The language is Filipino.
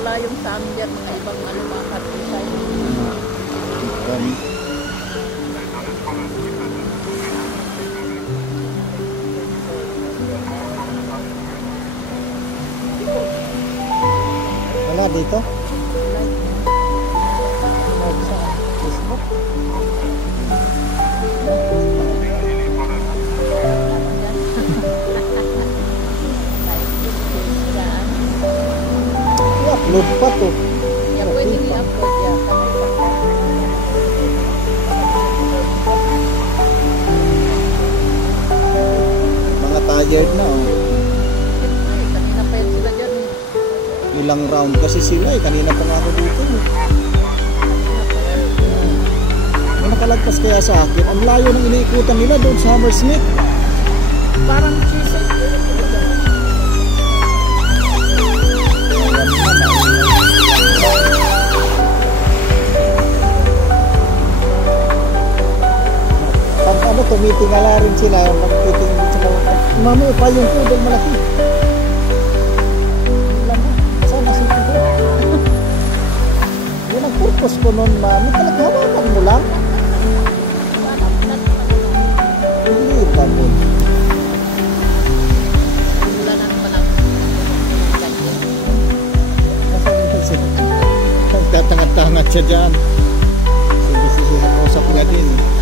wala yung sa amin dyan, mga ibang ano, mga countryside. Wala dito? I-upload pa to. Ya, pwede i-upload ya. Mga tired na oh. Kanina pa yun sila dyan eh. Ilang round kasi sila eh. Kanina pa nga ako dito eh. May nakalagpas kaya sa akin. Ang layo ng iniikutan nila doon sa Hammersmith. Parang cheese. Pag ano, tumitingala rin sila. Pagtitingin sila. Mami, pa yung pudong malaki. Saan nasipin ko? Yun ang purpose ko nun, mami. Talaga hawakan mo lang. Hindi ba mo? Wala na palang. Nasaan sila? Nagtatangat-tangat siya dyan. Sige, usap nga din.